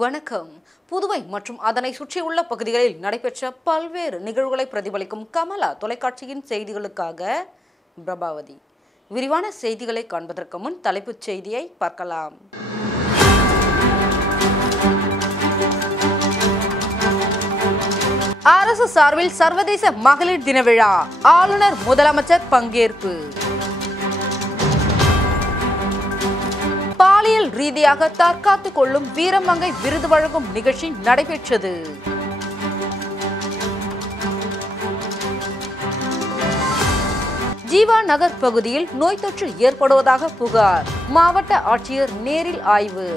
வணக்கம். புதுவை மற்றும் அதனை சுற்றியுள்ள பகுதிகளில் நடைபெற்ற பல்வேறு நிகழ்வுகளை பிரதிபலிக்கும் கமலா தொலைக்காட்சியின் செய்திகளுக்காக பிரபாவதி. விரிவான செய்திகளை காண்பதற்கு முன் தலைப்புச் செய்தியை பார்க்கலாம். அரசு சார்பில் சர்வதேச மகளிர் தின விழா, ஆளுநர் முதலமைச்சர் பங்கேற்பு. பாலியல் ரீதியாக தற்காத்துக் கொள்ளும் வீரமங்கை விருது வழங்கும் நிகழ்ச்சி நடைபெற்றது. ஜீவா நகர் பகுதியில் நோய் தொற்று ஏற்படுவதாக புகார், மாவட்ட ஆட்சியர் நேரில் ஆய்வு.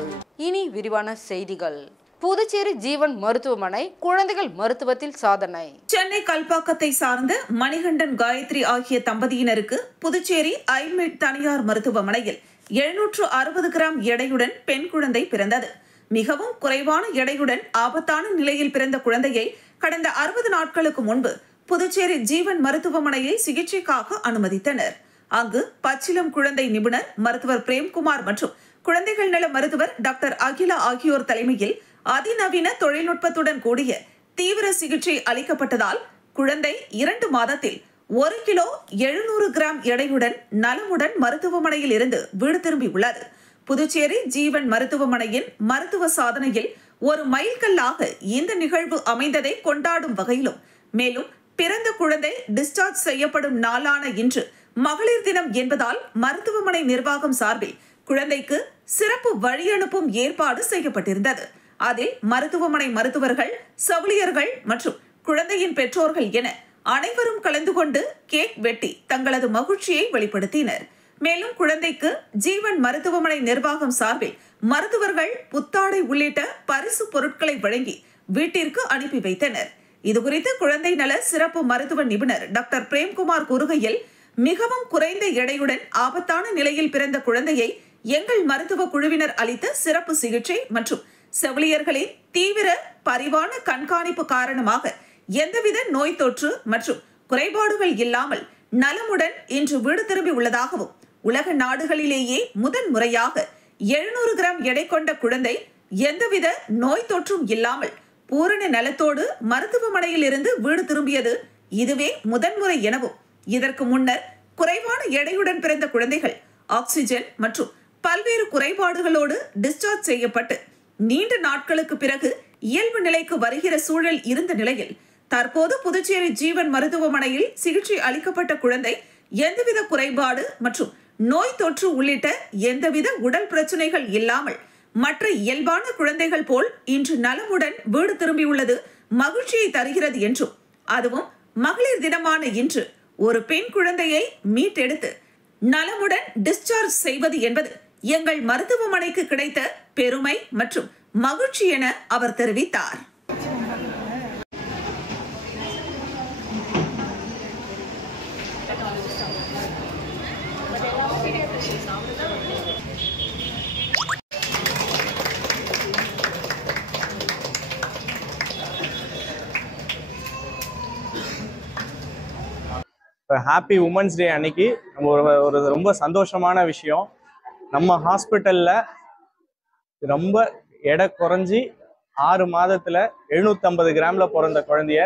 இனி விரிவான செய்திகள். புதுச்சேரி ஜீவன் மருத்துவமனை குழந்தைகள் மருத்துவத்தில் சாதனை. சென்னை கல்பாக்கத்தை சார்ந்த மணிகண்டன் காயத்ரி ஆகிய தம்பதியினருக்கு புதுச்சேரி ஐமெட் தனியார் மருத்துவமனையில் 760 கிராம் எடையுடன் பெண் குழந்தை பிறந்தது. மிகவும் குறைவான எடையுடன் ஆபத்தான நிலையில் பிறந்த குழந்தையை கடந்த 60 நாட்களுக்கு முன்பு புதுச்சேரி ஜீவன் மருத்துவமனையில் சிகிச்சைக்காக அனுமதித்தனர். அங்கு பச்சிளம் குழந்தை நிபுணர் மருத்துவர் பிரேம்குமார் மற்றும் குழந்தைகள் நல மருத்துவர் டாக்டர் அகிலா ஆகியோர் தலைமையில் அதிநவீன தொழில்நுட்பத்துடன் கூடிய தீவிர சிகிச்சை அளிக்கப்பட்டதால் குழந்தை 2 மாதத்தில் 1 கிலோ 700 கிராம் எடையுடன் நலமுடன் மருத்துவமனையில் இருந்து வீடு திரும்பியுள்ளது. புதுச்சேரி ஜீவன் மருத்துவமனையின் மருத்துவ சாதனையில் ஒரு மைல்கல்லாக இந்த நிகழ்வு அமைந்ததை கொண்டாடும் வகையிலும், மேலும் பிறந்த குழந்தை டிஸ்சார்ஜ் செய்யப்படும் நாளான இன்று மகளிர் தினம் என்பதால் மருத்துவமனை நிர்வாகம் சார்பில் குழந்தைக்கு சிறப்பு வழியனுப்பும் ஏற்பாடு செய்யப்பட்டிருந்தது. அதில் மருத்துவமனை மருத்துவர்கள், செவிலியர்கள் மற்றும் குழந்தையின் பெற்றோர்கள் என அனைவரும் கலந்து கொண்டு கேக் வெட்டி தங்களது மகிழ்ச்சியை வெளிப்படுத்தினர். மேலும் குழந்தைக்கு ஜீவன் மருத்துவமனை நிர்வாகம் சார்பில் மருத்துவர்கள் புத்தாடை உள்ளிட்ட பரிசு பொருட்களை வழங்கி வீட்டிற்கு அனுப்பி வைத்தனர். இதுகுறித்து குழந்தை நல சிறப்பு மருத்துவ நிபுணர் டாக்டர் பிரேம்குமார் கூறுகையில், மிகவும் குறைந்த எடையுடன் ஆபத்தான நிலையில் பிறந்த குழந்தையை எங்கள் மருத்துவ குழுவினர் அளித்த சிறப்பு சிகிச்சை மற்றும் செவிலியர்களின் தீவிர பரிவான கண்காணிப்பு காரணமாக எந்தவித நோய் தொற்று மற்றும் குறைபாடுகள் இல்லாமல் நலமுடன் இன்று வீடு திரும்பி உள்ளதாகவும், உலக நாடுகளிலேயே முதன் முறையாக 700 கிராம் எடை கொண்ட குழந்தை எந்தவித நோய் தொற்றும் இல்லாமல் பூரண நலத்தோடு மருத்துவமனையில் இருந்து வீடு திரும்பியது இதுவே முதன்முறை எனவும், இதற்கு முன்னர் குறைவான எடையுடன் பிறந்த குழந்தைகள் ஆக்சிஜன் மற்றும் பல்வேறு குறைபாடுகளோடு டிஸ்சார்ஜ் செய்யப்பட்டு நீண்ட நாட்களுக்கு பிறகு இயல்பு நிலைக்கு வருகிற சூழல் இருந்த நிலையில், தற்போது புதுச்சேரி ஜீவன் மருத்துவமனையில் சிகிச்சை அளிக்கப்பட்ட குழந்தை எந்தவித குறைபாடு மற்றும் நோய் தொற்று உள்ளிட்ட எந்தவித உடல் பிரச்சனைகள் இல்லாமல் மற்ற இயல்பான குழந்தைகள் போல் இன்று நலமுடன் வீடு திரும்பியுள்ளது மகிழ்ச்சியை தருகிறது என்றும், அதுவும் மகளிர் தினமான இன்று ஒரு பெண் குழந்தையை மீட்டெடுத்து நலமுடன் டிஸ்சார்ஜ் செய்வது என்பது எங்கள் மருத்துவமனைக்கு கிடைத்த பெருமை மற்றும் மகிழ்ச்சி என அவர் தெரிவித்தார். ஹாப்பி உமன்ஸ் டே அன்னைக்கு நம்ம ஒரு ரொம்ப சந்தோஷமான விஷயம். நம்ம ஹாஸ்பிட்டல்ல ரொம்ப எடை குறைஞ்சி 6 மாதத்துல 750 கிராம்ல பிறந்த குழந்தைய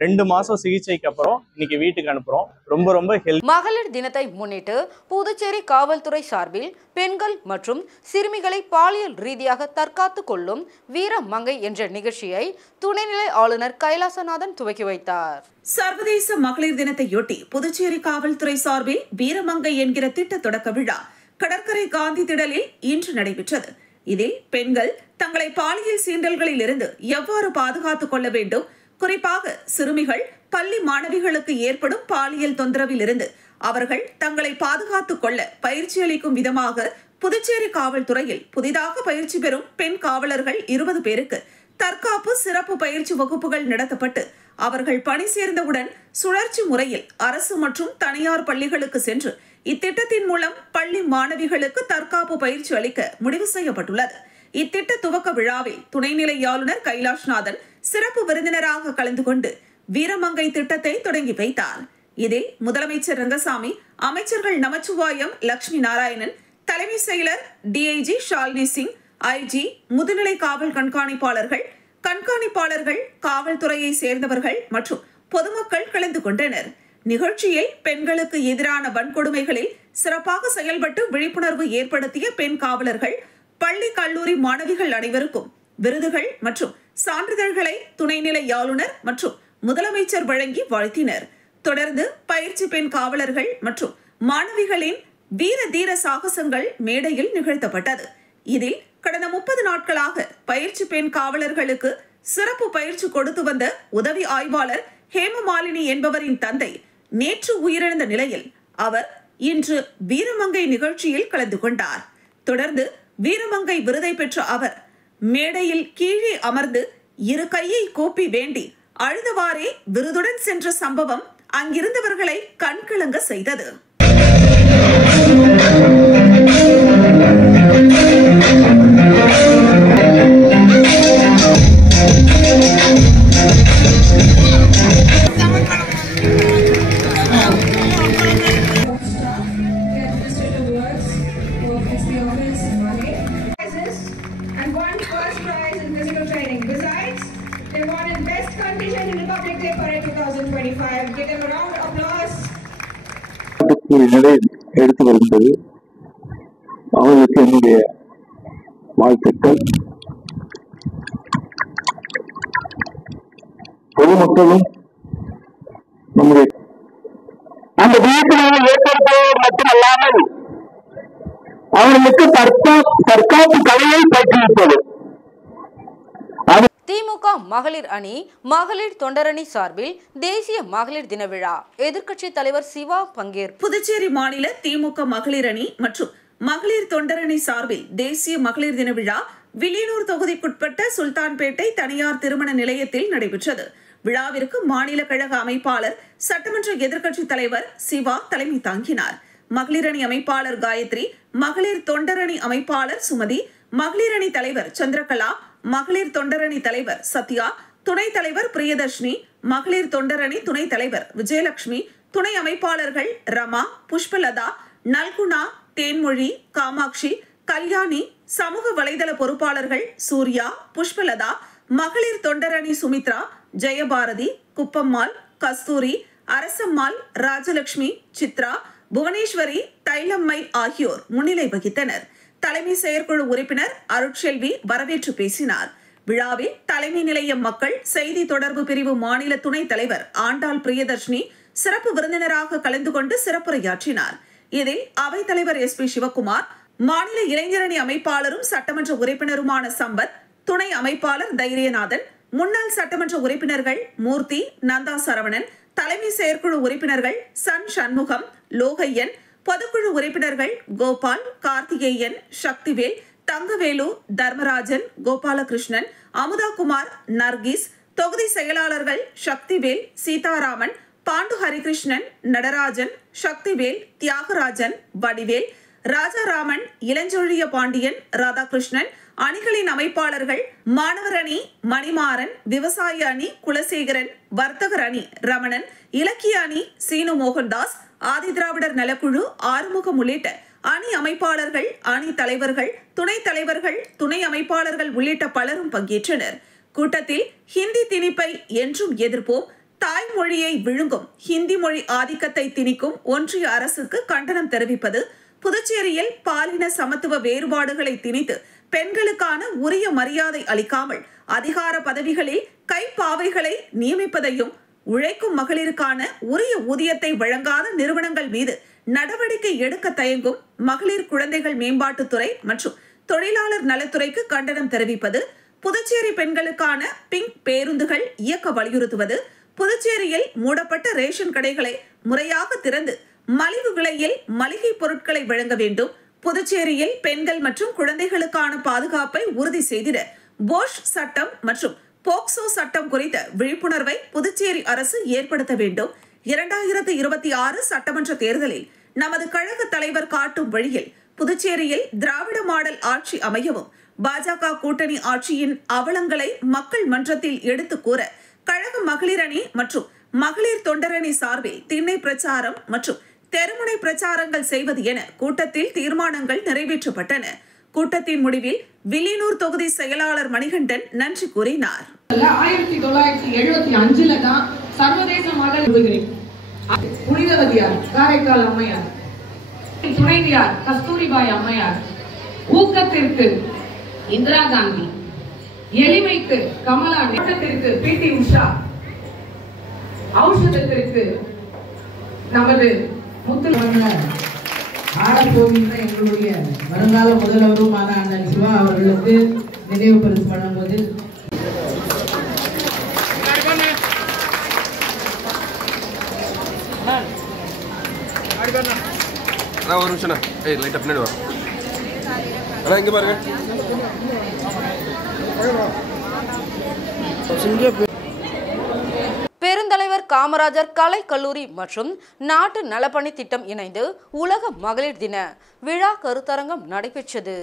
2 மாசம் சிகிச்சைக்கு அப்புறம் இன்னைக்கு வீட்டுக்கு அனுப்புறோம். ரொம்ப ரொம்ப மகளிர் தினத்தை முன்னிட்டு புதுச்சேரி காவல்துறை சார்பில் பெண்கள் மற்றும் சிறுமிகளை பாலியல் ரீதியாக தற்காத்துக் கொள்ளும் வீரமங்கை என்ற நிகழ்ச்சியை துணைநிலை ஆளுநர் கைலாசநாதன் துவக்கி வைத்தார். சர்வதேச மகளிர் தினத்தையொட்டி புதுச்சேரி காவல்துறை சார்பில் வீரமங்கை என்கிற திட்ட தொடக்க விழா கடற்கரை காந்தி திடலில் இன்று நடைபெற்றது. இதில் பெண்கள் தங்களை பாலியல் சீண்டல்களில் இருந்து எவ்வாறு பாதுகாத்துக் கொள்ள வேண்டும், குறிப்பாக சிறுமிகள், பள்ளி மாணவிகளுக்கு ஏற்படும் பாலியல் தொந்தரவில் இருந்து அவர்கள் தங்களை பாதுகாத்துக் கொள்ள பயிற்சி அளிக்கும் விதமாக புதுச்சேரி காவல்துறையில் புதிதாக பயிற்சி பெறும் பெண் காவலர்கள் 20 பேருக்கு தற்காப்பு சிறப்பு பயிற்சி வகுப்புகள் நடத்தப்பட்டு அவர்கள் பணி சேர்ந்தவுடன் சுழற்சி முறையில் அரசு மற்றும் தனியார் பள்ளிகளுக்கு சென்று இத்திட்டத்தின் மூலம் பள்ளி மாணவிகளுக்கு தற்காப்பு பயிற்சி அளிக்க முடிவு செய்யப்பட்டுள்ளது. இத்திட்ட துவக்க விழாவில் துணைநிலை ஆளுநர் கைலாஷ்நாதன் சிறப்பு விருந்தினராக கலந்து கொண்டு வீரமங்கை திட்டத்தை தொடங்கி வைத்தார். இதில் முதலமைச்சர் ரங்கசாமி, அமைச்சர்கள் நமச்சிவாயம், லட்சுமி நாராயணன், தலைமை செயலர் டிஐஜி ஷாலினி சிங், ஐஜி, முதுநிலை காவல் கண்காணிப்பாளர்கள், காவல்துறையை சேர்ந்தவர்கள் மற்றும் பொதுமக்கள் கலந்து கொண்டனர். நிகழ்ச்சியில் பெண்களுக்கு எதிரான வன்கொடுமைகளில் சிறப்பாக செயல்பட்டு விழிப்புணர்வு ஏற்படுத்திய பெண் காவலர்கள், பள்ளி கல்லூரி மாணவிகள் அனைவருக்கும் விருதுகள் மற்றும் சான்றிதழ்களை துணைநிலை ஆளுநர் மற்றும் முதலமைச்சர் வழங்கி வாழ்த்தினர். தொடர்ந்து பயிற்சி பெண் காவலர்கள் மற்றும் மாணவிகளின் வீர தீர சாகசங்கள் மேடையில் நிகழ்த்தப்பட்டது. இதில் கடந்த 30 நாட்களாக பயிற்சி பெண் காவலர்களுக்கு சிறப்பு பயிற்சி கொடுத்து வந்த உதவி ஆய்வாளர் ஹேமமாலினி என்பவரின் தந்தை நேற்று உயிரிழந்த நிலையில் அவர் இன்று வீரமங்கை நிகழ்ச்சியில் கலந்து கொண்டார். தொடர்ந்து வீரமங்கை விருதை பெற்ற அவர் மேடையில் கீழே அமர்ந்து இரு கையை கூப்பி வேண்டி அழுதவாறே விருதுடன் சென்ற சம்பவம் அங்கிருந்தவர்களை கண்கலங்க செய்தது. And won first prize in physical training. Besides, they won in best condition in Republic Day Parade 2025. Give them a round of applause. எடுத்து வருகிறது. அவர்களுக்கு என்னுடைய வாழ்த்துக்கள். பொதுமக்களும் நம்முடைய அந்த விழிப்புணர்வை ஏற்படுத்துவது மட்டுமல்லாமல் அவர்களுக்கு தற்காப்பு கலையை பயிற்றுவிப்பது. திமுக மகளிர் அணி மகளிர் தொண்டரணி சார்பில் தேசிய மகளிர் தின விழா எதிர்க்கட்சி தலைவர் சிவா பங்கேற்பு. புதுச்சேரி மாநில திமுக மகளிர் அணி மற்றும் மகளிர் தொண்டரணி சார்பில் தேசிய மகளிர் தின விழா வில்லியனூர் தொகுதிக்குட்பட்ட சுல்தான்பேட்டை தனியார் திருமண நிலையத்தில் நடைபெற்றது. விழாவிற்கு மாநில கழக அமைப்பாளர் சட்டமன்ற எதிர்க்கட்சி தலைவர் சிவா தலைமை தாங்கினார். மகளிர் அணி அமைப்பாளர் காயத்ரி, மகளிர் தொண்டரணி அமைப்பாளர் சுமதி, மகளிர் அணி தலைவர் சந்திரகலா, மகளிர் தொண்டரணி தலைவர் சத்யா, துணைத் தலைவர் பிரியதர்ஷினி, மகளிர் தொண்டரணி துணைத் தலைவர் விஜயலட்சுமி, துணை அமைப்பாளர்கள் ரமா, புஷ்பலதா, நல்குணா, தேன்மொழி, காமாட்சி, கல்யாணி, சமூக வலைதள பொறுப்பாளர்கள் சூர்யா, புஷ்பலதா, மகளிர் தொண்டரணி சுமித்ரா, ஜெயபாரதி, குப்பம்மாள், கஸ்தூரி, அரசம்மாள், ராஜலட்சுமி, சித்ரா, புவனேஸ்வரி, தைலம்மை ஆகியோர் முன்னிலை வகித்தனர். தலைமை செயற்குழு உறுப்பினர் அருட்செல்வி வரவேற்று பேசினார். விழாவில் தலைமை நிலைய மக்கள் செய்தி தொடர்பு பிரிவு மாநில துணைத் தலைவர் ஆண்டாள் பிரியதர்ஷினி சிறப்பு விருந்தினராக கலந்து கொண்டு சிறப்புரையாற்றினார். இதில் அவைத் தலைவர் SP சிவகுமார், மாநில இளைஞரணி அமைப்பாளரும் சட்டமன்ற உறுப்பினருமான சம்பத், துணை அமைப்பாளர் தைரியநாதன், முன்னாள் சட்டமன்ற உறுப்பினர்கள் மூர்த்தி, நந்தா சரவணன், தலைமை செயற்குழு உறுப்பினர்கள் சன் சண்முகம், லோகையன், பொதுக்குழு உறுப்பினர்கள் கோபால், கார்த்திகேயன், சக்திவேல், தங்கவேலு, தர்மராஜன், கோபாலகிருஷ்ணன், அமுதாகுமார், நர்கிஸ், தொகுதி செயலாளர்கள் சக்திவேல், சீதாராமன், பாண்டு ஹரிகிருஷ்ணன், நடராஜன், சக்திவேல், தியாகராஜன், வடிவேல், ராஜாராமன், இளஞ்சொழிய பாண்டியன், ராதாகிருஷ்ணன், அணிகளின் அமைப்பாளர்கள் மாணவர் அணி மணிமாறன், விவசாய அணி குலசேகரன், வர்த்தகர் அணி ரமணன், இலக்கிய அணி சீனு மோகன்தாஸ், ஆதிதிராவிடர் நலக்குழு ஆறுமுகம் உள்ளிட்ட அணி அமைப்பாளர்கள், அணி தலைவர்கள், துணைத் தலைவர்கள், துணை அமைப்பாளர்கள் உள்ளிட்ட பலரும் பங்கேற்றனர். கூட்டத்தில் ஹிந்தி திணிப்பை என்றும் எதிர்ப்போம், தாய்மொழியை விழுங்கும் ஹிந்தி மொழி ஆதிக்கத்தை திணிக்கும் ஒன்றிய அரசுக்கு கண்டனம் தெரிவிப்பது, புதுச்சேரியில் பாலின சமத்துவ வேறுபாடுகளை திணித்து பெண்களுக்கான உரிய மரியாதை அளிக்காமல் அதிகார பதவிகளில் கைப்பாவைகளை நியமிப்பதையும், உழைக்கும் மகளிருக்கான உரிய ஊதியத்தை வழங்காத நிறுவனங்கள் மீது நடவடிக்கை எடுக்க தயங்கும் மகளிர் குழந்தைகள் மேம்பாட்டுத்துறை மற்றும் தொழிலாளர் நலத்துறைக்கு கண்டனம் தெரிவிப்பது, புதுச்சேரி பெண்களுக்கான பிங்க் பேருந்துகள் இயக்க வலியுறுத்துவது, புதுச்சேரியில் மூடப்பட்ட ரேஷன் கடைகளை முறையாக திறந்து மலிவு விலையில் மளிகை பொருட்களை வழங்க வேண்டும், புதுச்சேரியில் பெண்கள் மற்றும் குழந்தைகளுக்கான பாதுகாப்பை உறுதி செய்திட போஷ் சட்டம் மற்றும் போக்சோ சட்டம் குறித்த விழிப்புணர்வை புதுச்சேரி அரசு ஏற்படுத்த வேண்டும், 2026 சட்டமன்ற தேர்தலில் நமது கழக தலைவர் காட்டும் வழியில் புதுச்சேரியில் திராவிட மாடல் ஆட்சி அமையவும், பாஜக கூட்டணி ஆட்சியின் அவலங்களை மக்கள் மன்றத்தில் எடுத்து கூற கழக மகளிர் அணி மற்றும் மகளிர் தொண்டரணி சார்பில் திண்ணை பிரச்சாரம் மற்றும் தெருமுனை பிரச்சாரங்கள் செய்வது என கூட்டத்தில் தீர்மானங்கள் நிறைவேற்றப்பட்டன. கூட்டத்தின் முடிவில் வில்லியனூர் தொகுதி செயலாளர் மணிகண்டன் நன்றி கூறினார். 1975 தான் சர்வதேச மகளிர் புனிதவதியார் காரைக்கால் அம்மையார், துணைவியார் கஸ்தூரிபாய் அம்மையார், ஊக்கத்திற்கு இந்திரா காந்தி, எளிமைக்கு கமலா, நேசத்திற்கு PT உஷா, ஔஷதத்திற்கு நமது ஆடப்போகின்ற எங்களுடைய வருங்கால முதல்வருமான அண்ணன் சிவா அவர்களுக்கு நினைவு பரிசு வழங்குவது ஒரு நிமிஷம் லைட்டா பின்னாடி வரும். இங்க பாருங்க. பெருந்தலைவர் காமராஜர் கலை கல்லூரி மற்றும் நாட்டு நலப்பணி திட்டம் இணைந்து உலக மகளிர் தின விழா கருத்தரங்கம் நடைபெற்றது.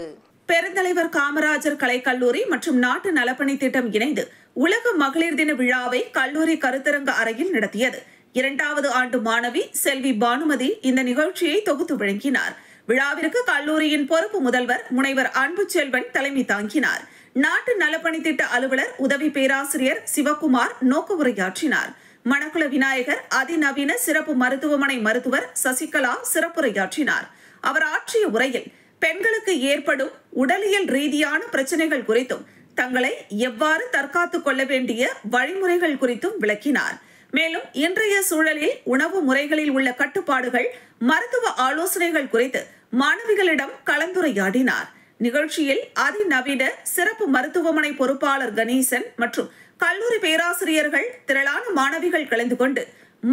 பெருந்தலைவர் காமராஜர் கலை கல்லூரி மற்றும் நாட்டு நலப்பணி திட்டம் இணைந்து உலக மகளிர் தின விழாவை கல்லூரி கருத்தரங்க அறையில் நடத்தியது. 2வது ஆண்டு மாணவி செல்வி பானுமதி இந்த நிகழ்ச்சியை தொகுத்து வழங்கினார். விழாவிற்கு கல்லூரியின் பொறுப்பு முதல்வர் முனைவர் அன்பு செல்வன் தலைமை தாங்கினார். நாட்டு நலப்பணி திட்ட அலுவலர் உதவி பேராசிரியர் சிவகுமார் நோக்க உரையாற்றினார். மணக்குள விநாயகர் அதிநவீன சிறப்பு மருத்துவமனை மருத்துவர் சசிகலா சிறப்புரையாற்றினார். அவர் ஆற்றிய உரையில் பெண்களுக்கு ஏற்படும் உடலியல் ரீதியான பிரச்சனைகள் குறித்தும் தங்களை எவ்வாறு தற்காத்துக் கொள்ள வேண்டிய வழிமுறைகள் குறித்தும் விளக்கினார். மேலும் இன்றைய சூழலில் உணவு முறைகளில் உள்ள கட்டுப்பாடுகள், மருத்துவ ஆலோசனைகள் குறித்து மாணவிகளிடம் கலந்துரையாடினார். நிகழ்ச்சியில் அதிநவீன சிறப்பு மருத்துவமனை பொறுப்பாளர் கணேசன் மற்றும் கல்லூரி பேராசிரியர்கள் திரளான மாணவிகள் கலந்து கொண்டு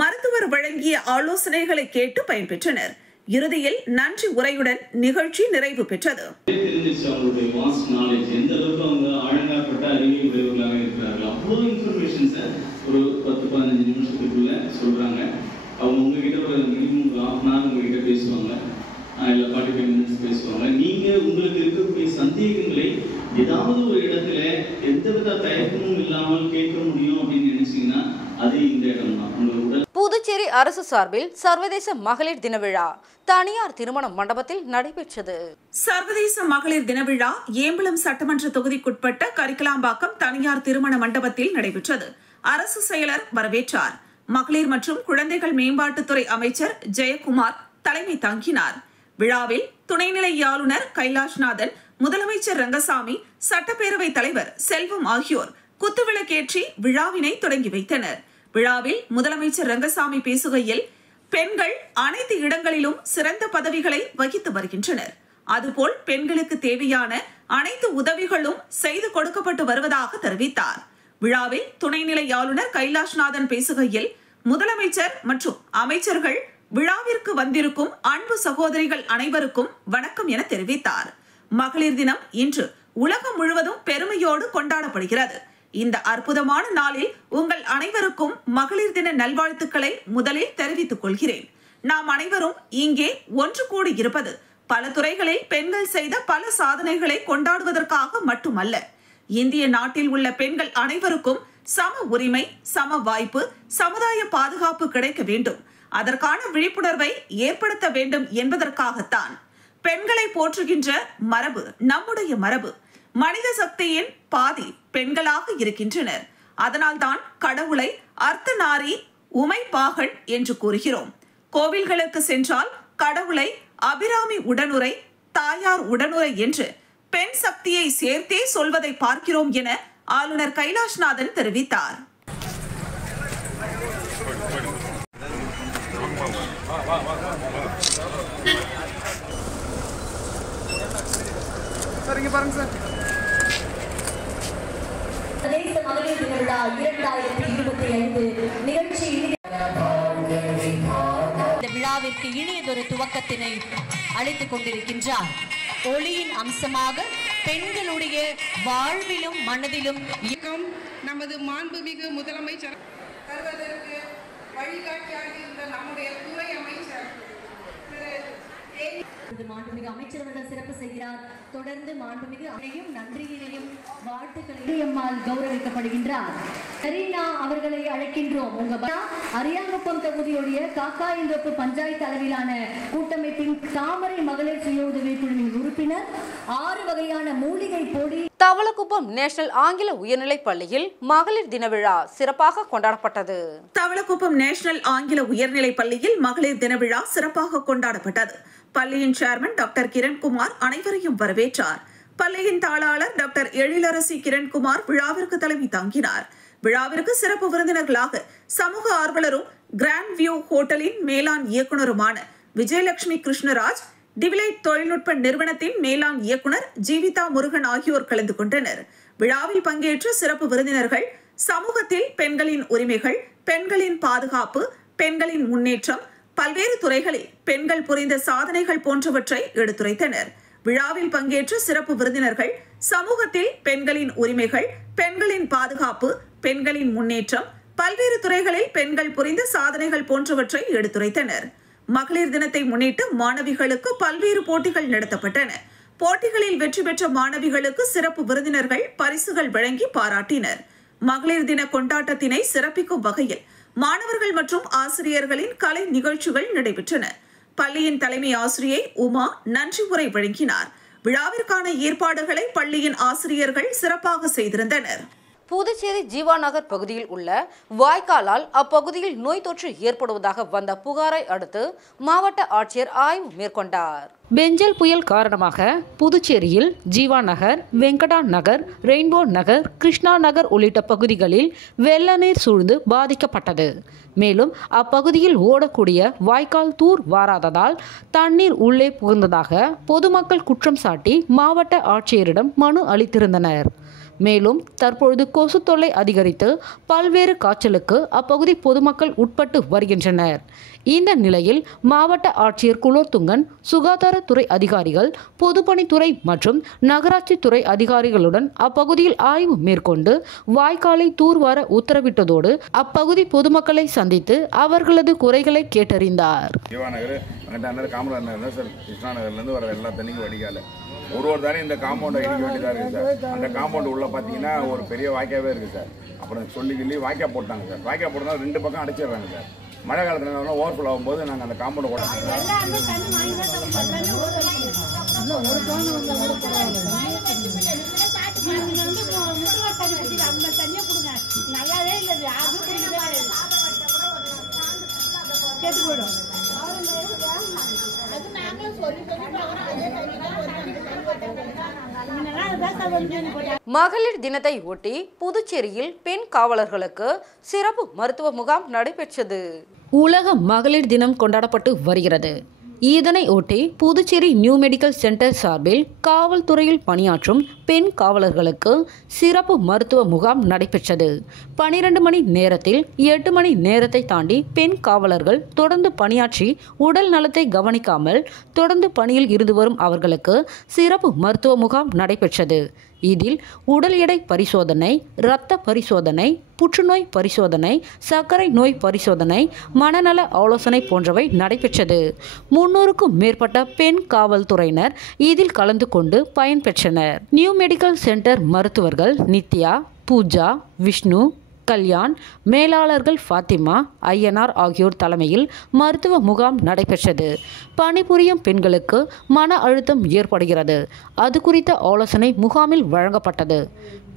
மருத்துவர் வழங்கிய ஆலோசனைகளை கேட்டு பயன்பெற்றனர். இறுதியில் நன்றி உரையுடன் நிகழ்ச்சி நிறைவு பெற்றது. ஒரு 10-15 நிமிஷத்துக்குள்ள சொல்றாங்க. அவங்க உங்ககிட்ட ஒரு மினிமம் 1/2 hour உங்ககிட்ட பேசுவாங்க, இல்லை 45 minutes பேசுவாங்க. நீங்க உங்களுக்கு இருக்கக்கூடிய சந்தேகங்களை ஏதாவது ஒரு இடத்துல எந்தவித தயக்கமும் இல்லாமல் கேட்க முடியும் அப்படின்னு நினைச்சீங்கன்னா அது இந்த இடம் தான். உங்களோட புதுச்சேரி அரசு சார்பில் சர்வதேச மகளிர் தின விழா தனியார் திருமண மண்டபத்தில் நடைபெற்றது. சர்வதேச மகளிர் தின விழா ஏம்பலம் சட்டமன்ற தொகுதிக்குட்பட்ட கரிக்கலாம்பாக்கம் தனியார் திருமண மண்டபத்தில் நடைபெற்றது. அரசு செயலர் வரவேற்றார். மகளிர் மற்றும் குழந்தைகள் மேம்பாட்டுத்துறை அமைச்சர் ஜெயக்குமார் தலைமை தாங்கினார். விழாவில் துணைநிலை ஆளுநர் கைலாஷ்நாதன், முதலமைச்சர் ரங்கசாமி, சட்டப்பேரவை தலைவர் செல்வம் ஆகியோர் குத்துவிளக்கேற்றி விழாவினை தொடங்கி வைத்தனர். விழாவில் முதலமைச்சர் ரங்கசாமி பேசுகையில், பெண்கள் அனைத்து இடங்களிலும் சிறந்த பதவிகளை வகித்து வருகின்றனர். அதுபோல் பெண்களுக்கு தேவையான அனைத்து உதவிகளும் செய்து கொடுக்கப்பட்டு வருவதாக தெரிவித்தார். விழாவில் துணைநிலை ஆளுநர் கைலாஷ்நாதன் பேசுகையில், முதலமைச்சர் மற்றும் அமைச்சர்கள் விழாவிற்கு வந்திருக்கும் அன்பு சகோதரிகள் அனைவருக்கும் வணக்கம் என தெரிவித்தார். மகளிர் தினம் இன்று உலகம் முழுவதும் பெருமையோடு கொண்டாடப்படுகிறது. இந்த அற்புதமான நாளில் உங்கள் அனைவருக்கும் மகளிர் தின நல்வாழ்த்துக்களை முதலில் தெரிவித்துக் கொள்கிறேன். நாம் அனைவரும் இங்கே ஒன்று கூடி இருப்பது பல துறைகளில் பெண்கள் செய்த பல சாதனைகளை கொண்டாடுவதற்காக மட்டுமல்ல. இந்திய நாட்டில் உள்ள பெண்கள் அனைவருக்கும் சம உரிமை, சம வாய்ப்பு, சமுதாய பாதுகாப்பு கிடைக்க வேண்டும், அதற்கான விழிப்புணர்வை ஏற்படுத்த வேண்டும் என்பதற்காகத்தான். பெண்களை போற்றுகின்ற மரபு நம்முடைய மரபு. மனித சக்தியின் பாதி பெண்களாக இருக்கின்றனர். அதனால்தான் கடவுளை அர்த்தநாரி உமை பாகன் என்று கூறுகிறோம். கோவில்களுக்கு சென்றால் கடவுளை அபிராமி உடனுரை, தாயார் உடனுரை என்று பெண் சக்தியை சேர்த்தே சொல்வதை பார்க்கிறோம் என ஆளுநர் கைலாஷ்நாதன் தெரிவித்தார். சர்வதேச மகளிர் தின விழா 2025 நிகழ்ச்சியில் இந்த விழாவிற்கு இனியதொரு துவக்கத்தினை அளித்துக் கொண்டிருக்கின்றார். ஒளியின் அம்சமாக பெண்களுடைய வாழ்விலும் மனதிலும் நமது மாண்புமிகு முதலமைச்சர் தருவதற்கு வழிகாட்டியாக இருந்த நம்முடைய துறை அமைச்சர் மாண்புமிகு அமைச்சர் அவர்கள் சிறப்பு செய்கிறார். தொடர்ந்து மாண்புமிகு அனையும் நன்றியினையும் வாழ்த்துக்களையும் கௌரவிக்கப்படுகின்றார். அவர்களை அழைக்கின்றோம். அரியாங்குப்பம் தொகுதியுடைய காக்காயந்தோப்பு பஞ்சாயத்து அளவிலான கூட்டமைப்பின் தாமரை மகளிர் சுய உதவி குழுவின் உறுப்பினர் 6 வகையான மூலிகை பொடி. தவளக்குப்பம் நேஷனல் ஆங்கில உயர்நிலைப் பள்ளியில் மகளிர் தின விழா சிறப்பாக கொண்டாடப்பட்டது. தவளக்குப்பம் நேஷனல் ஆங்கில உயர்நிலைப் பள்ளியில் மகளிர் தின விழா சிறப்பாக கொண்டாடப்பட்டது. பள்ளியின் சேர்மன் டாக்டர் கிரண்குமார் அனைவரையும் வரவேற்றார். பள்ளியின் தாளாளர் டாக்டர் எழிலரசி கிரண்குமார் விழாவிற்கு தலைமை தாங்கினார். விழாவிற்கு சிறப்பு விருந்தினர்களாக சமூக ஆர்வலரும் கிராண்ட் வியூ ஹோட்டலின் மேலாண் இயக்குநருமான விஜயலட்சுமி கிருஷ்ணராஜ், டிவிலைட் தொழில்நுட்ப நிறுவனத்தின் மேலாண் இயக்குனர் ஜீவிதா முருகன் ஆகியோர் கலந்து கொண்டனர். விழாவில் பங்கேற்ற சிறப்பு விருந்தினர்கள் சமூகத்தில் பெண்களின் உரிமைகள், பெண்களின் பாதுகாப்பு, பெண்களின் முன்னேற்றம், பல்வேறு துறைகளில் பெண்கள் புரிந்த சாதனைகள் போன்றவற்றை எடுத்துரைத்தனர். விழாவில் பங்கேற்ற சிறப்பு விருந்தினர்கள் சமூகத்தில் பெண்களின் உரிமைகள், பெண்களின் பாதுகாப்பு, பெண்களின் முன்னேற்றம், பல்வேறு துறைகளில் பெண்கள் புரிந்த சாதனைகள் போன்றவற்றை எடுத்துரைத்தனர். மகளிர் தினத்தை முன்னிட்டு மாணவிகளுக்கு பல்வேறு போட்டிகள் நடத்தப்பட்டன. போட்டிகளில் வெற்றி பெற்ற மாணவிகளுக்கு சிறப்பு விருந்தினர்கள் பரிசுகள் வழங்கி பாராட்டினர். மகளிர் தின கொண்டாட்டத்தினை சிறப்பிக்கும் வகையில் மாணவர்கள் மற்றும் ஆசிரியர்களின் கலை நிகழ்ச்சிகள் நடைபெற்றன. பள்ளியின் தலைமை ஆசிரியை உமா நன்றி உரை வழங்கினார். விழாவிற்கான ஏற்பாடுகளை பள்ளியின் ஆசிரியர்கள் சிறப்பாக செய்திருந்தனர். புதுச்சேரி ஜீவா நகர் பகுதியில் உள்ள வாய்க்காலால் அப்பகுதியில் நோய் தொற்று ஏற்படுவதாக வந்த புகாரை அடுத்து மாவட்ட ஆட்சியர் ஆய்வு மேற்கொண்டார். பெஞ்சல் புயல் காரணமாக புதுச்சேரியில் ஜீவா நகர், வெங்கடா நகர், ரெயின்போ நகர், கிருஷ்ணா நகர் உள்ளிட்ட பகுதிகளில் வெள்ள நீர் சூழ்ந்து பாதிக்கப்பட்டது. மேலும் அப்பகுதியில் ஓடக்கூடிய வாய்க்கால் தூர் வாராததால் தண்ணீர் உள்ளே புகுந்ததாக பொதுமக்கள் குற்றம் சாட்டி மாவட்ட ஆட்சியரிடம் மனு அளித்திருந்தனர். மேலும் தற்பொழுது கொசு தொல்லை அதிகரித்து பல்வேறு காய்ச்சலுக்கு அப்பகுதி பொதுமக்கள் உட்பட்டு வருகின்றனர். இந்த நிலையில் மாவட்ட ஆட்சியர் குலோத்துங்கன் சுகாதாரத்துறை அதிகாரிகள், பொதுப்பணித்துறை மற்றும் நகராட்சி துறை அதிகாரிகளுடன் அப்பகுதியில் ஆய்வு மேற்கொண்டு வாய்க்காலை தூர்வார உத்தரவிட்டதோடு அப்பகுதி பொதுமக்களை சந்தித்து அவர்களது குறைகளை கேட்டறிந்தார். ஒரு தானே இந்த காம்பவுண்டை இடிக்க வேண்டியதாக இருக்குது சார். அந்த காம்பவுண்டு உள்ள பார்த்தீங்கன்னா ஒரு பெரிய வாய்க்காவே இருக்குது சார். அப்புறம் சொல்லி வாய்க்கா போட்டாங்க சார். வாய்க்கா போட்டோம்னா 2 பக்கம் அடைச்சிடுறாங்க சார். மழை காலத்தில் ஓவர்ஃபுல் ஆகும்போது நாங்கள் அந்த காம்பவுண்டை போட்டோம். மகளிர் தினத்தை ஒட்டி புதுச்சேரியில் பெண் காவலர்களுக்கு சிறப்பு மருத்துவ முகாம் நடைபெற்றது. உலக மகளிர் தினம் கொண்டாடப்பட்டு வருகிறது. இதனை ஒட்டி புதுச்சேரி நியூ மெடிக்கல் சென்டர் சார்பில் காவல்துறையில் பணியாற்றும் பெண் காவலர்களுக்கு சிறப்பு மருத்துவ முகாம் நடைபெற்றது. 12 மணி நேரத்தில் 8 மணி நேரத்தை தாண்டி பெண் காவலர்கள் தொடர்ந்து பணியாற்றி உடல் நலத்தை கவனிக்காமல் தொடர்ந்து பணியில் இருந்து வரும் அவர்களுக்கு சிறப்பு மருத்துவ முகாம் நடைபெற்றது. இதில் உடல் எடை பரிசோதனை, இரத்த பரிசோதனை, புற்றுநோய் பரிசோதனை, சர்க்கரை நோய் பரிசோதனை, மனநல ஆலோசனை போன்றவை நடைபெற்றது. 300க்கும் மேற்பட்ட பெண் காவல்துறையினர் இதில் கலந்து கொண்டு பயன்பெற்றனர். நியூ மெடிக்கல் சென்டர் மருத்துவர்கள் நித்யா, பூஜா, விஷ்ணு, கல்யாண், மேலாளர்கள் ஃபாத்திமா, ஐயனார் ஆகியோர் தலைமையில் மருத்துவ முகாம் நடைபெற்றது. பணிபுரியும் பெண்களுக்கு மன அழுத்தம் ஏற்படுகிறது. அது குறித்த ஆலோசனை முகாமில் வழங்கப்பட்டது.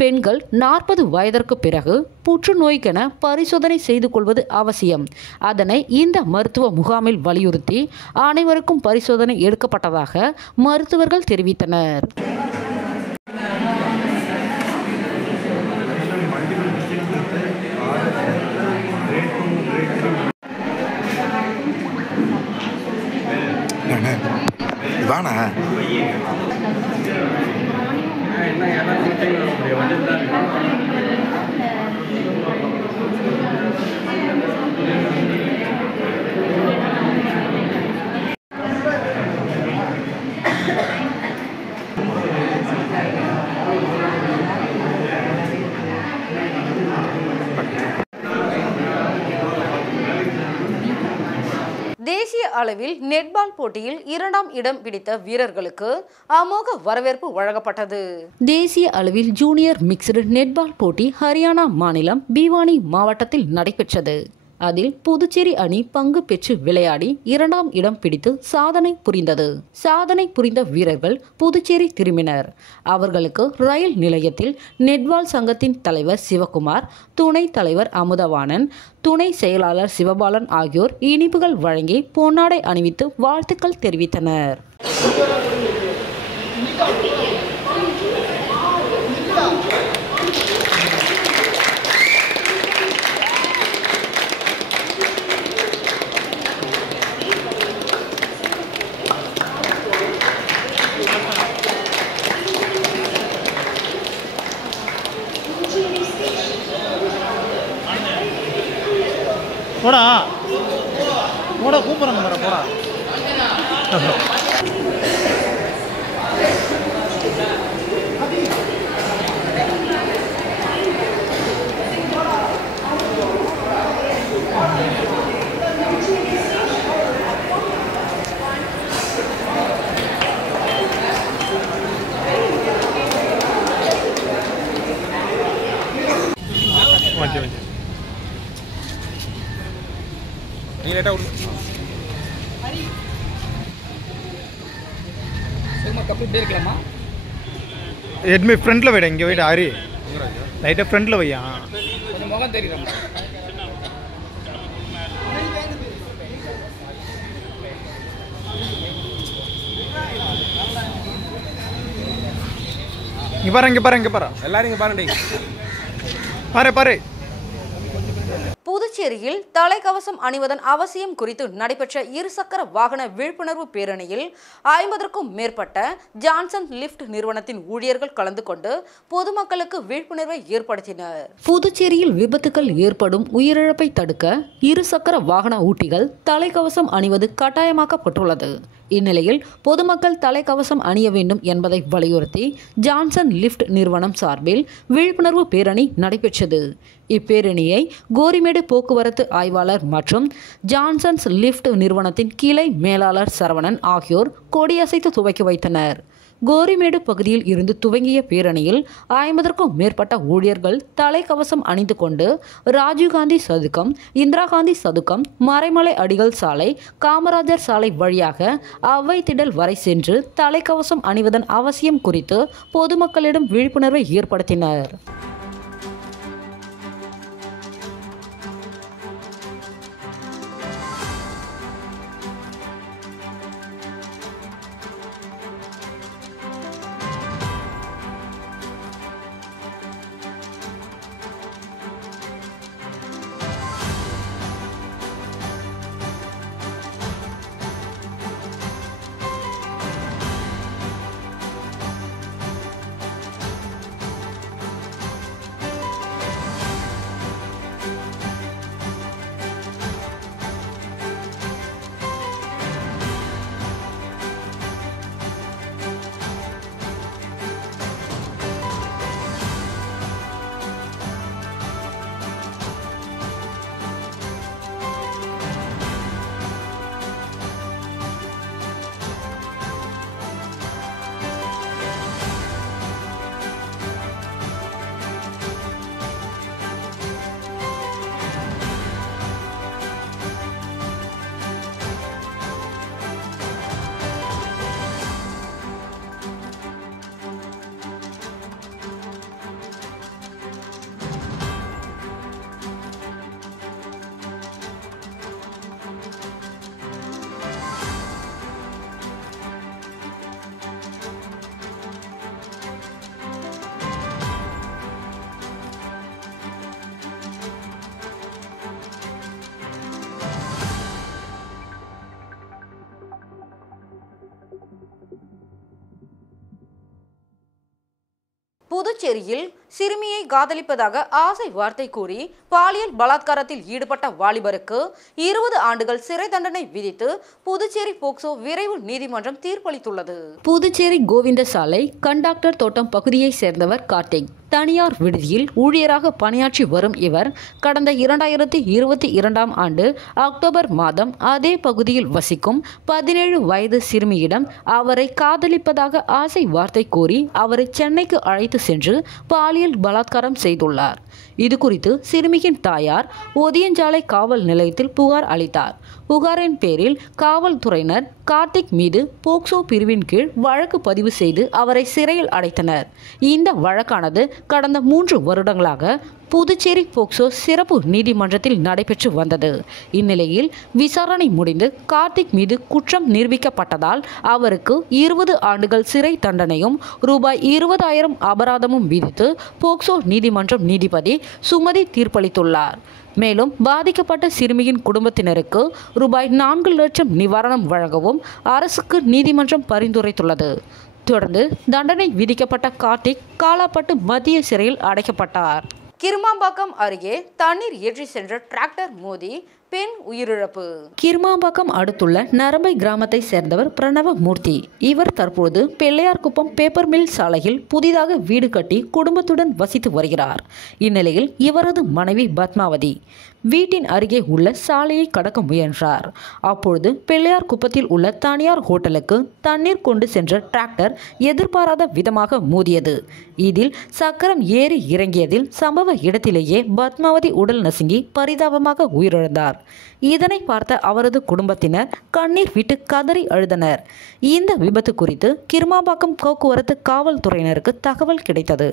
பெண்கள் 40 வயதிற்கு பிறகு புற்றுநோய்க்கென பரிசோதனை செய்து கொள்வது அவசியம். அதனை இந்த மருத்துவ முகாமில் வலியுறுத்தி அனைவருக்கும் பரிசோதனை எடுக்கப்பட்டதாக மருத்துவர்கள் தெரிவித்தனர். வாணா அளவில் நெட்பால் போட்டியில் 2ஆம் இடம் பிடித்த வீரர்களுக்கு அமோக வரவேற்பு வழங்கப்பட்டது. தேசிய அளவில் ஜூனியர் மிக்ஸ்டு நெட்பால் போட்டி ஹரியானா மாநிலம் பிவானி மாவட்டத்தில் நடைபெற்றது. அதில் புதுச்சேரி அணி பங்கு பெற்று விளையாடி 2ஆம் இடம் பிடித்து சாதனை புரிந்தது. சாதனை புரிந்த வீரர்கள் புதுச்சேரி திரும்பினர். அவர்களுக்கு ரயில் நிலையத்தில் நெட்பால் சங்கத்தின் தலைவர் சிவகுமார், துணைத் தலைவர் அமுதவாணன், துணை செயலாளர் சிவபாலன் ஆகியோர் இனிப்புகள் வழங்கி பொன்னாடை அணிவித்து வாழ்த்துக்கள் தெரிவித்தனர். போடா போடா கூப்பிட்றாங்க வர போடா. எட்மி ஃப்ரண்ட்ல வைடா, இங்கே வைடா. ஹரி லைட்டாக ஃப்ரண்ட்ல வையா, கொஞ்சம் முகம் தெரியுறா. இங்கே பாரு, இங்கே பாரு, இங்கே பாரு, எல்லாரும் இங்கே பாருங்க. பாரு பாரு. புதுச்சேரியில் தலைக்கவசம் அணிவதன் அவசியம் குறித்து நடைபெற்ற இருசக்கர வாகன விழிப்புணர்வு பேரணியில் 50க்கும் மேற்பட்ட ஜான்சன் லிஃப்ட் நிறுவனத்தின் ஊழியர்கள் கலந்து கொண்டு பொதுமக்களுக்கு விழிப்புணர்வை ஏற்படுத்தினர். புதுச்சேரியில் விபத்துகள் ஏற்படும் உயிரிழப்பை தடுக்க இருசக்கர வாகன ஓட்டிகள் தலைக்கவசம் அணிவது கட்டாயமாக்கப்பட்டுள்ளது. இந்நிலையில் பொதுமக்கள் தலைக்கவசம் அணிய வேண்டும் என்பதை வலியுறுத்தி ஜான்சன் லிஃப்ட் நிறுவனம் சார்பில் விழிப்புணர்வு பேரணி நடைபெற்றது. இப்பேரணியை கோரிமேடு போக்குவரத்து ஆய்வாளர் மற்றும் ஜான்சன்ஸ் லிஃப்ட் நிறுவனத்தின் கிளை மேலாளர் சரவணன் ஆகியோர் கொடியசைத்து துவக்கி வைத்தனர். கோரிமேடு பகுதியில் இருந்து துவங்கிய பேரணியில் 50க்கும் மேற்பட்ட ஊழியர்கள் தலைக்கவசம் அணிந்து கொண்டு ராஜீவ்காந்தி சதுக்கம், இந்திரா காந்தி சதுக்கம், மறைமலை அடிகள் சாலை, காமராஜர் சாலை வழியாக அவ்வை திடல் வரை சென்று தலைக்கவசம் அணிவதன் அவசியம் குறித்து பொதுமக்களிடம் விழிப்புணர்வை ஏற்படுத்தினர். புதுச்சேரியில் சிறுமியை காதலிப்பதாக ஆசை வார்த்தை கூறி பாலியல் பலாத்காரத்தில் ஈடுபட்ட வாலிபருக்கு 20 ஆண்டுகள் சிறை தண்டனை விதித்து புதுச்சேரி போக்சோ விரைவு நீதிமன்றம் தீர்ப்பளித்துள்ளது. புதுச்சேரி கோவிந்த சாலை கண்டாக்டர் தோட்டம் பகுதியை சேர்ந்தவர் கார்த்திக். தனியார் விடுதியில் ஊழியராக பணியாற்றி வரும் இவர் கடந்த 2022ஆம் ஆண்டு அக்டோபர் மாதம் அதே பகுதியில் வசிக்கும் 17 வயது சிறுமியிடம் அவரை காதலிப்பதாக ஆசை வார்த்தை கூறி அவரை சென்னைக்கு அழைத்து சென்று பாலியல் பலாத்காரம் செய்துள்ளார். இதுகுறித்து சிறுமியின் தாயார் ஒதியஞ்சாலை காவல் நிலையத்தில் புகார் அளித்தார். புகாரின் பேரில் காவல்துறையினர் கார்த்திக் மீது போக்சோ பிரிவின் கீழ் வழக்கு பதிவு செய்து அவரை சிறையில் அடைத்தனர். இந்த வழக்கானது கடந்த 3 வருடங்களாக புதுச்சேரி போக்சோ சிறப்பு நீதிமன்றத்தில் நடைபெற்று வந்தது. இந்நிலையில் விசாரணை முடிந்து கார்த்திக் மீது குற்றம் நிரூபிக்கப்பட்டதால் அவருக்கு 20 ஆண்டுகள் சிறை தண்டனையும் ரூபாய் 20,000 அபராதமும் விதித்து போக்சோ நீதிமன்றம் நீதிபதி சுமதி தீர்ப்பளித்துள்ளார். மேலும் பாதிக்கப்பட்ட சிறுமியின் குடும்பத்தினருக்கு ரூபாய் 4 லட்சம் நிவாரணம் வழங்கவும் அரசுக்கு நீதிமன்றம் பரிந்துரைத்துள்ளது. தொடர்ந்து தண்டனை விதிக்கப்பட்ட கார்த்திக் காலாப்பட்டு மத்திய சிறையில் அடைக்கப்பட்டார். கிருமாம்பாக்கம் அருகே தண்ணீர் ஏற்றி சென்ற டிராக்டர் மோதி பெண் உயிரிழப்பு. கிருமாம்பாக்கம் அடுத்துள்ள நரம்பை கிராமத்தை சேர்ந்தவர் பிரணவமூர்த்தி. இவர் தற்போது பிள்ளையார்குப்பம் பேப்பர் மில் சாலையில் புதிதாக வீடு கட்டி குடும்பத்துடன் வசித்து வருகிறார். இந்நிலையில் இவரது மனைவி பத்மாவதி வீட்டின் அருகே உள்ள சாலையை கடக்க முயன்றார். அப்பொழுது பிள்ளையார்குப்பத்தில் உள்ள தனியார் ஹோட்டலுக்கு தண்ணீர் கொண்டு சென்ற டிராக்டர் எதிர்பாராத விதமாக மோதியது. இதில் சக்கரம் ஏறி இறங்கியதில் சம்பவ இடத்திலேயே பத்மாவதி உடல் நசுங்கி பரிதாபமாக உயிரிழந்தார். இதனை பார்த்த அவரது குடும்பத்தினர் கண்ணீர் விட்டு கதறி அழுதனர். இந்த விபத்து குறித்து கிருமாம்பாக்கம் போக்குவரத்து காவல்துறையினருக்கு தகவல் கிடைத்தது.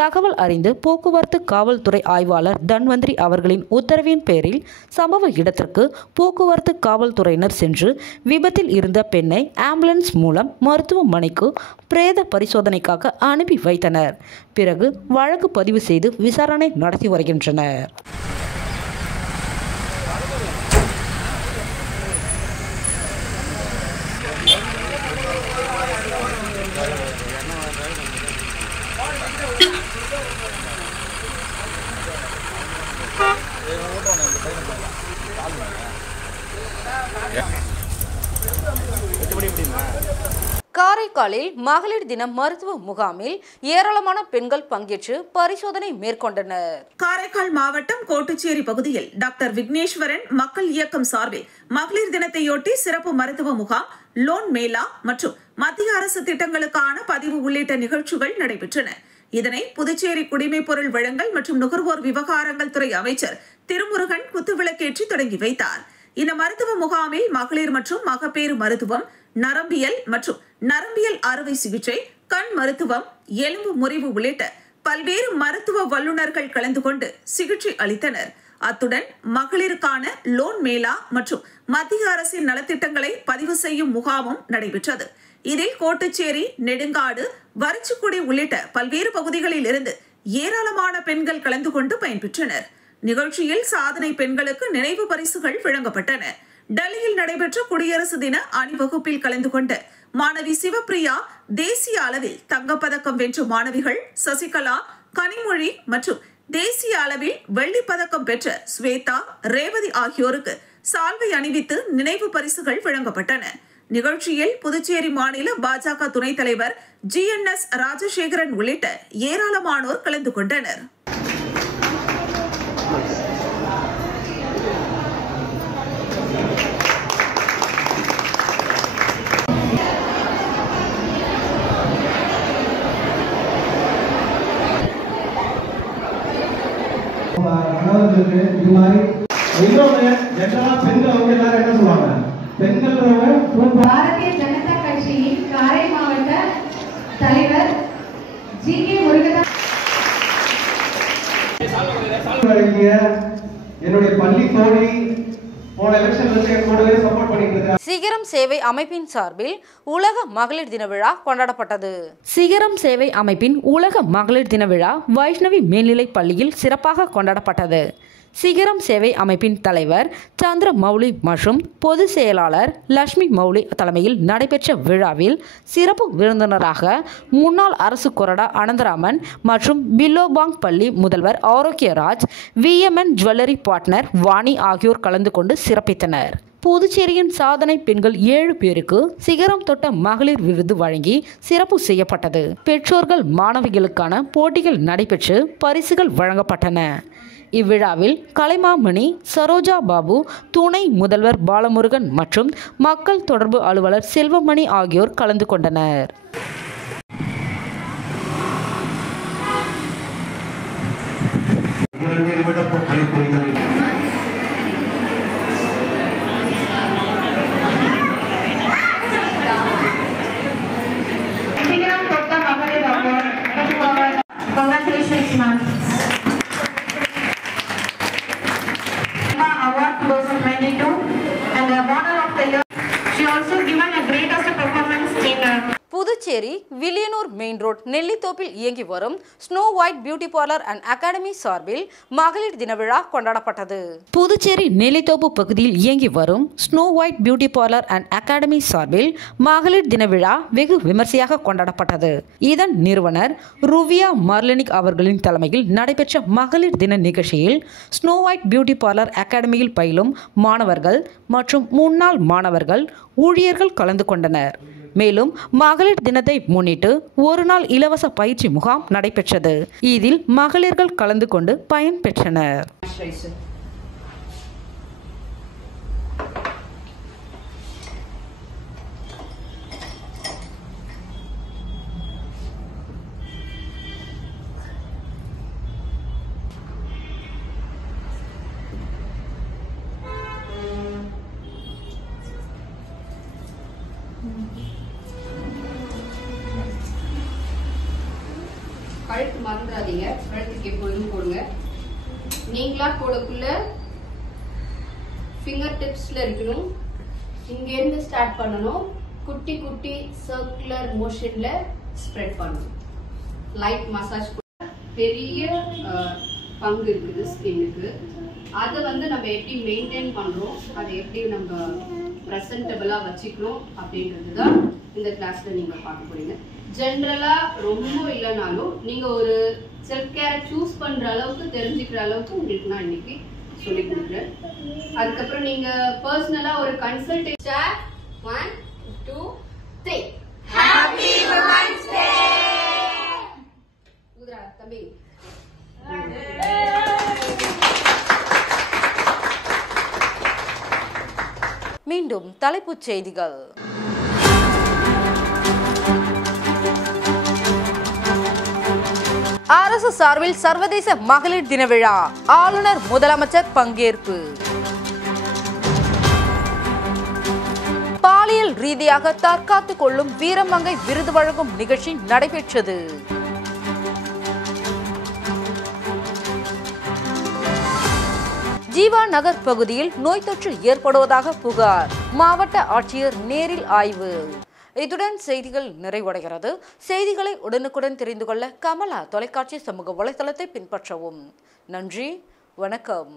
தகவல் அறிந்து போக்குவரத்து காவல்துறை ஆய்வாளர் தன்வந்திரி அவர்களின் உத்தரவின் பேரில் சம்பவ இடத்திற்கு போக்குவரத்து காவல்துறையினர் சென்று விபத்தில் இருந்த பெண்ணை ஆம்புலன்ஸ் மூலம் மருத்துவமனைக்கு பிரேத பரிசோதனைக்காக அனுப்பி வைத்தனர். பிறகு வழக்கு பதிவு செய்து விசாரணை நடத்தி வருகின்றனர். காரைக்காலில் மகளிர் தின மருத்துவ முகாமில் ஏராளமான பெண்கள் பங்கேற்று பரிசோதனை மேற்கொண்டனர். காரைக்கால் மாவட்டம் கோட்டுச்சேரி பகுதியில் டாக்டர் விக்னேஸ்வரன் மக்கள் இயக்கம் சார்பில் மகளிர் தினத்தையொட்டி சிறப்பு மருத்துவ முகாம், லோன் மேளா மற்றும் மத்திய அரசு திட்டங்களுக்கான பதிவு உள்ளிட்ட நிகழ்ச்சிகள் நடைபெற்றன. இதனை புதுச்சேரி குடிமைப் பொருள் வழங்கல் மற்றும் நுகர்வோர் விவகாரங்கள் துறை அமைச்சர் திருமுருகன் குத்துவிளக்கேற்றி தொடங்கி வைத்தார். இந்த மருத்துவ முகாமில் மகளிர் மற்றும் மகப்பேறு மருத்துவம், நரம்பியல் மற்றும் நரம்பியல் அறுவை சிகிச்சை, கண் மருத்துவம், எலும்பு முறிவு உள்ளிட்ட பல்வேறு மருத்துவ வல்லுநர்கள் கலந்து கொண்டு சிகிச்சை அளித்தனர். அத்துடன் மகளிருக்கான லோன் மேளா மற்றும் மத்திய அரசின் நலத்திட்டங்களை பதிவு செய்யும் முகாமும் நடைபெற்றது. இதில் கோட்டுச்சேரி, நெடுங்காடு, வரிச்சிக்குடி உள்ளிட்ட பல்வேறு பகுதிகளில் இருந்து ஏராளமான பெண்கள் கலந்து கொண்டு பயன்பெற்றனர். நிகழ்ச்சியில் சாதனை பெண்களுக்கு நினைவு பரிசுகள் வழங்கப்பட்டன. டெல்லியில் நடைபெற்ற குடியரசு தின அணிவகுப்பில் கலந்து கொண்ட மாணவி சிவப்பிரியா, தேசிய அளவில் தங்கப்பதக்கம் வென்ற மாணவிகள் சசிகலா, கனிமொழி மற்றும் தேசிய அளவில் வெள்ளிப்பதக்கம் பெற்ற ஸ்வேதா, ரேவதி ஆகியோருக்கு சால்வை அணிவித்து நினைவு பரிசுகள் வழங்கப்பட்டன. நிகழ்ச்சியில் புதுச்சேரி மாநில பாஜக துணைத் தலைவர் GNS ராஜசேகரன் உள்ளிட்ட ஏராளமானோர் கலந்து கொண்டனர். இது மாதிரி இன்னொன்று ஜெனரலா பெண்கள் வந்து எல்லாரும் என்ன சொல்லுவாங்க, பெண்கள் பாரதிய ஜனதா கட்சியின் காரை மாவட்ட தலைவர் GK முருகதாஸ் என்னுடைய பள்ளி தோழி போன எலெக்ஷன்ல கூடவே சப்போர்ட் பண்ணிட்டு இருக்காங்க. சிகரம் சேவை அமைப்பின் சார்பில் உலக மகளிர் தின விழா கொண்டாடப்பட்டது. சிகரம் சேவை அமைப்பின் உலக மகளிர் தின விழா வைஷ்ணவி மேல்நிலைப் பள்ளியில் சிறப்பாக கொண்டாடப்பட்டது. சிகரம் சேவை அமைப்பின் தலைவர் சந்திர மௌலி மற்றும் பொதுச் செயலாளர் லட்சுமி மௌலி தலைமையில் நடைபெற்ற விழாவில் சிறப்பு விருந்தினராக முன்னாள் அரசு கொறடா அனந்தராமன் மற்றும் பில்லோபாங் பள்ளி முதல்வர் Arokiyaraj, VMN jewellery partner Vani ஆகியோர் கலந்து கொண்டு சிறப்பித்தனர். புதுச்சேரியின் சாதனை பெண்கள் 7 பேருக்கு சிகரம் தொட்ட மகளிர் விருது வழங்கி சிறப்பு செய்யப்பட்டது. பெற்றோர்கள் மாணவிகளுக்கான போட்டிகள் நடைபெற்று பரிசுகள் வழங்கப்பட்டன. இவ்விழாவில் கலைமாமணி சரோஜா பாபு, துணை முதல்வர் பாலமுருகன் மற்றும் மக்கள் தொடர்பு அலுவலர் செல்வமணி ஆகியோர் கலந்து கொண்டனர். Congratulations, ma'am. Award 2022 and the Model of the Year. She also given a greatest performance in Puducherry Villianur main road நெல்லித்தோப்பில் இயங்கி வரும் snow white beauty parlour and academy சார்பில் மகளிர் தின விழா கொண்டாடப்பட்டது. புதுச்சேரி நெல்லித்தோப்பு பகுதியில் இயங்கி வரும் snow white beauty parlour and academy சார்பில் மகளிர் தின விழா வெகு விமர்சையாக கொண்டாடப்பட்டது. இதன் நிறுவனர் ருவியா மார்லனிக் அவர்களின் தலைமையில் நடைபெற்ற மகளிர் தின நிகழ்ச்சியில் ஸ்னோ ஒயிட் பியூட்டி பார்லர் அகாடமியில் பயிலும் மாணவர்கள் மற்றும் முன்னாள் மாணவர்கள், ஊழியர்கள் கலந்து கொண்டனர். மேலும் மகளிர் தினத்தை முன்னிட்டு ஒரு நாள் இலவச பயிற்சி முகாம் நடைபெற்றது. இதில் மகளிர்கள் கலந்து கொண்டு பயன் பெற்றனர். கழுத்து மறந்துடாதீங்க, கழுத்துக்கு எப்பொழுதும் போடுங்க. நீங்களா போடக்குள்ள ஃபிங்கர் டிப்ஸ்ல இருக்கணும். இங்க இருந்து ஸ்டார்ட் பண்ணணும். குட்டி குட்டி சர்க்குலர் மோஷன்ல ஸ்ப்ரெட் பண்ணணும். லைட் மசாஜ் பெரிய பங்கு இருக்குது ஸ்கின்னுக்கு. அதை நம்ம எப்படி மெயின்டைன் பண்றோம், அதை எப்படி நம்ம ப்ரெசன்டபிளா வச்சுக்கணும் அப்படின்றது தான் இந்த கிளாஸ்ல நீங்க பார்க்க போறீங்க. ஜென்ரலா ரொம்ப இல்லைனாலும் நீங்க ஒரு செல்ஃப் கேரை சூஸ் பண்ற அளவுக்கு தெரிஞ்சுக்கிற அளவுக்கு உங்களுக்கு நான் இன்னைக்கு சொல்லி கொடுக்குறேன். அதுக்கப்புறம் நீங்க பர்சனலா ஒரு கன்சல்டேஷன் 1 2 3 ஹேப்பி வுமன்ஸ் டே உதரா தம்பி. மீண்டும் தலைப்புச் செய்திகள். அரசு சார்பில் சர்வதேச மகளிர் தின விழா, ஆளுநர் முதலமைச்சர் பங்கேற்பு. பாலியல் ரீதியாக தற்காத்துக் கொள்ளும் வீரமங்கை விருது வழங்கும் நிகழ்ச்சி நடைபெற்றது. ஜீவா நகர் பகுதியில் நோய் தொற்று ஏற்படுவதாக புகார், மாவட்ட ஆட்சியர் நேரில் ஆய்வு. இத்துடன் செய்திகள் நிறைவடைகிறது. செய்திகளை உடனுக்குடன் தெரிந்து கொள்ள கமலா தொலைக்காட்சி சமூக வலைதளத்தை பின்பற்றவும். நன்றி, வணக்கம்.